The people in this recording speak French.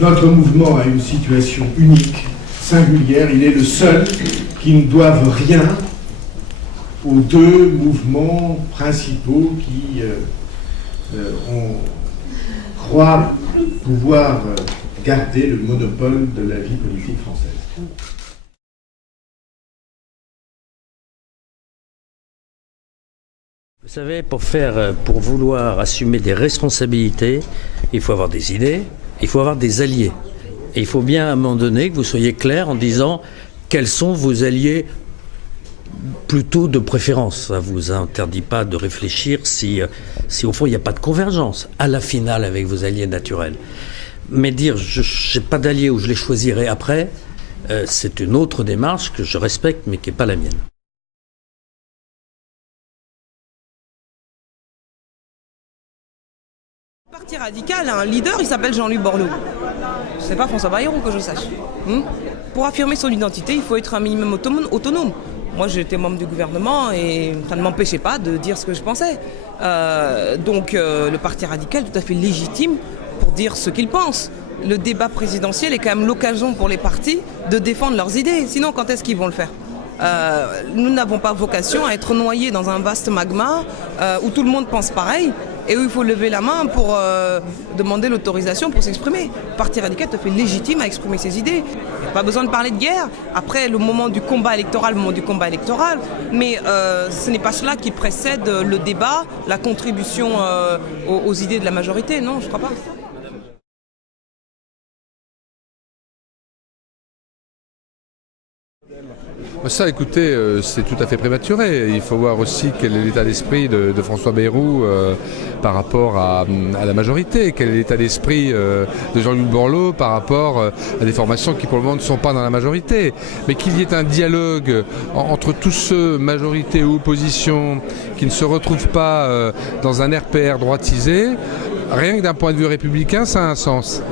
Notre mouvement a une situation unique, singulière. Il est le seul qui ne doive rien aux deux mouvements principaux qui croient pouvoir garder le monopole de la vie politique française. Vous savez, pour vouloir assumer des responsabilités, il faut avoir des idées, il faut avoir des alliés. Et il faut bien à un moment donné que vous soyez clair en disant quels sont vos alliés plutôt de préférence. Ça ne vous interdit pas de réfléchir si au fond il n'y a pas de convergence à la finale avec vos alliés naturels. Mais dire je n'ai pas d'alliés ou je les choisirai après, c'est une autre démarche que je respecte mais qui n'est pas la mienne. Le Parti radical a un leader, il s'appelle Jean-Luc Borloo. C'est pas François Bayrou que je sache. Pour affirmer son identité, il faut être un minimum autonome. Moi, j'étais membre du gouvernement et ça ne m'empêchait pas de dire ce que je pensais. Donc, le Parti radical est tout à fait légitime pour dire ce qu'il pense. Le débat présidentiel est quand même l'occasion pour les partis de défendre leurs idées. Sinon, quand est-ce qu'ils vont le faire ? Nous n'avons pas vocation à être noyés dans un vaste magma où tout le monde pense pareil et où il faut lever la main pour demander l'autorisation pour s'exprimer. Le Parti radical est tout à fait légitime à exprimer ses idées. Il n'y a pas besoin de parler de guerre. Après, le moment du combat électoral, mais ce n'est pas cela qui précède le débat, la contribution aux idées de la majorité. Non, je ne crois pas. Ça, écoutez, c'est tout à fait prématuré. Il faut voir aussi quel est l'état d'esprit de François Bayrou par rapport à la majorité, quel est l'état d'esprit de Jean-Luc Borloo par rapport à des formations qui pour le moment ne sont pas dans la majorité. Mais qu'il y ait un dialogue entre tous ceux, majorité ou opposition, qui ne se retrouvent pas dans un RPR droitisé, rien que d'un point de vue républicain, ça a un sens.